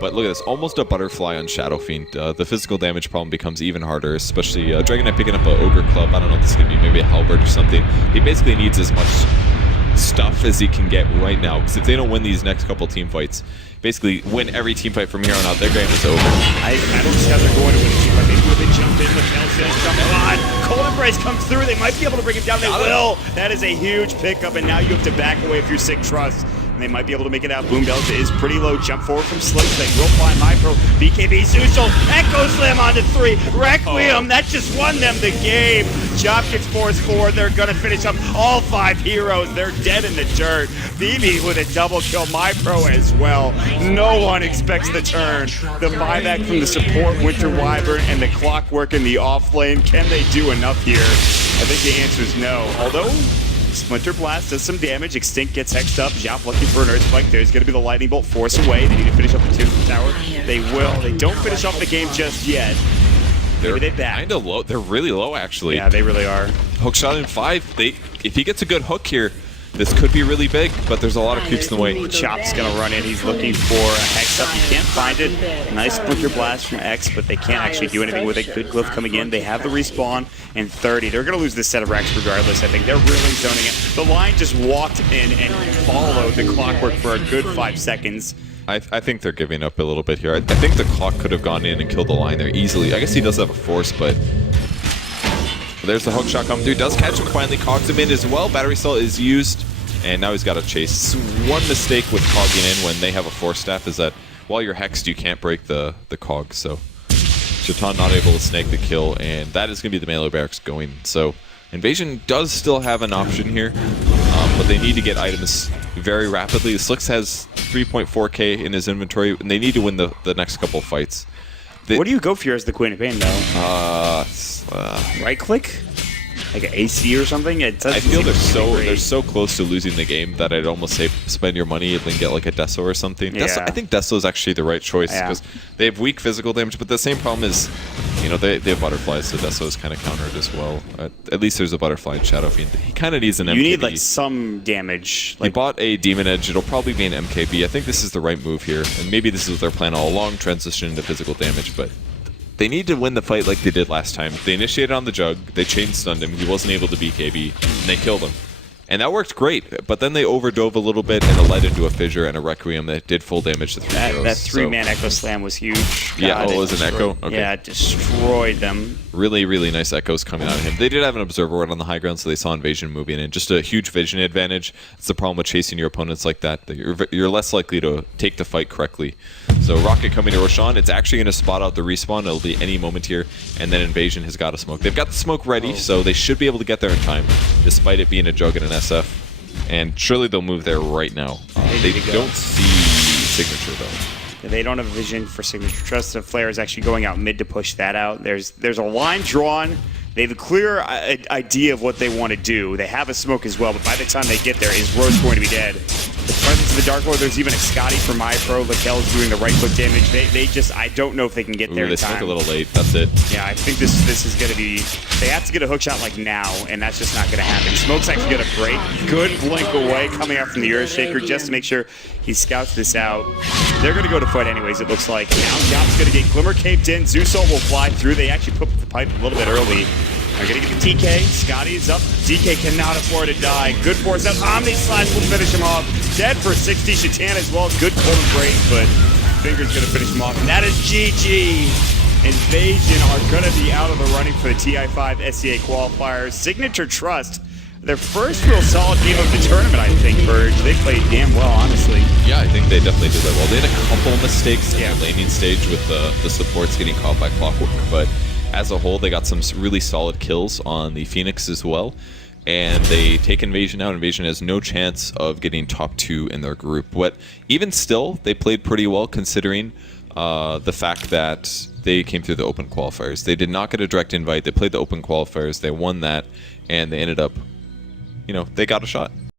But look at this, almost a butterfly on Shadow Fiend. The physical damage problem becomes even harder, especially Dragon Knight picking up an Ogre Club. I don't know if this is going to be maybe a Halberd or something. He basically needs as much stuff as he can get right now, because if they don't win these next couple team fights, basically win every team fight from here on out, their game is over. I don't see how they're going to win a team fight. Maybe with a jump in, but Nelson jump on. Cold Embrace comes through. They might be able to bring him down. They will. That is a huge pickup, and now you have to back away if you're Sig.TR. And they might be able to make it out. Boom Delta is pretty low. Jump forward from Slick. They will find MyPro. BKB Sushal. Echo Slam onto 3. Requiem. That just won them the game. Chop gets forced forward. They're going to finish up all 5 heroes. They're dead in the dirt. BB with a double kill. MyPro as well. No one expects the turn. The buyback from the support Winter Wyvern and the Clockwork in the off lane. Can they do enough here? I think the answer is no. Although Splinter Blast does some damage. Extinct gets hexed up. Jop looking for an Earthquake. There's going to be the Lightning Bolt force away. They need to finish up the Tombstone Tower. They will. They don't finish off the game just yet. Maybe they back. Kind of low. They're really low, actually. Yeah, they really are. Hookshot in 5. If he gets a good hook here, this could be really big, but there's a lot of creeps in the way. Chop's going to run in. He's looking for a hex up. He can't find it. Nice Splinter Blast from X, but they can't actually do anything with it. Good Glyph coming in. They have the respawn in 30. They're going to lose this set of Rex regardless. I think they're really zoning it. The line just walked in and followed the Clockwork for a good 5 seconds. I think they're giving up a little bit here. I think the clock could have gone in and killed the line there easily. I guess he does have a force, but there's the hook shot coming through. Does catch him, finally cogs him in as well. Battery cell is used, and now he's got to chase. One mistake with cogging in when they have a force staff is that while you're hexed, you can't break the cog. So Chatan not able to snake the kill, and that is going to be the melee barracks going. So Invasion does still have an option here, but they need to get items very rapidly. Slicks has 3.4k in his inventory, and they need to win the next couple fights. What do you go for here as the Queen of Pain, though? Right click? Like an AC or something? I feel they're so close to losing the game that I'd almost say spend your money and then get like a Deso or something. Yeah. I think Deso is actually the right choice because they have weak physical damage, but the same problem is, you know, they have butterflies, so Deso is kind of countered as well. At least there's a butterfly in Shadow Fiend. He kind of needs an MKB. You need like some damage. He bought a Demon Edge. It'll probably be an MKB. I think this is the right move here, and maybe this is their plan all along, transition into physical damage, but they need to win the fight like they did last time. They initiated on the Jug, they chain stunned him, he wasn't able to BKB, and they killed him. And that worked great, but then they overdove a little bit, and it led into a Fissure and a Requiem that did full damage to 3 heroes. That 3-man Echo Slam was huge. Yeah, it was an Echo? Okay. Yeah, it destroyed them. Really, really nice echoes coming out of him. They did have an Observer Ward on the high ground, so they saw Invasion moving in. Just a huge vision advantage. It's the problem with chasing your opponents like that. You're less likely to take the fight correctly. So Rocket coming to Roshan. It's actually going to spot out the respawn. It'll be any moment here. And then Invasion has got a smoke. They've got the smoke ready, so they should be able to get there in time, despite it being a Jug and an SF. And surely they'll move there right now. They don't see Signature, though. They don't have a vision for Signature.Trust. The Flare is actually going out mid to push that out. There's a line drawn. They have a clear idea of what they want to do. They have a smoke as well, but by the time they get there, is Rose going to be dead? the presence of the Dark Lord. There's even a Scotty for my pro. Lakel's doing the right click damage. They just, I don't know if they can get there in They time. smoke a little late. That's it. Yeah, I think this is going to be, they have to get a hook shot like now, and that's just not going to happen. Smoke's actually going to break. Good blink away coming out from the Earthshaker just to make sure he scouts this out. They're going to go to fight anyways, it looks like. Now Jop's going to get Glimmer caped in. Zeusol will fly through. They actually put the pipe a little bit early. They're going to get the TK. Scotty's up. DK cannot afford to die. Good force out. Omni Slash will finish him off. Dead for 60. Shatan as well. Good cold break, but Finger's going to finish him off. And that is GG. Invasion are going to be out of the running for the TI5 SEA Qualifier. Signature.Trust, their first real solid game of the tournament, I think, Burge. They played damn well, honestly. Yeah, I think they definitely did that well. They had a couple mistakes in the laning stage with the supports getting caught by Clockwork, but as a whole, they got some really solid kills on the Phoenix as well, and they take Invasion out. Invasion has no chance of getting top 2 in their group, but even still, they played pretty well considering the fact that they came through the open qualifiers. They did not get a direct invite. They played the open qualifiers. They won that, and they ended up, you know, they got a shot.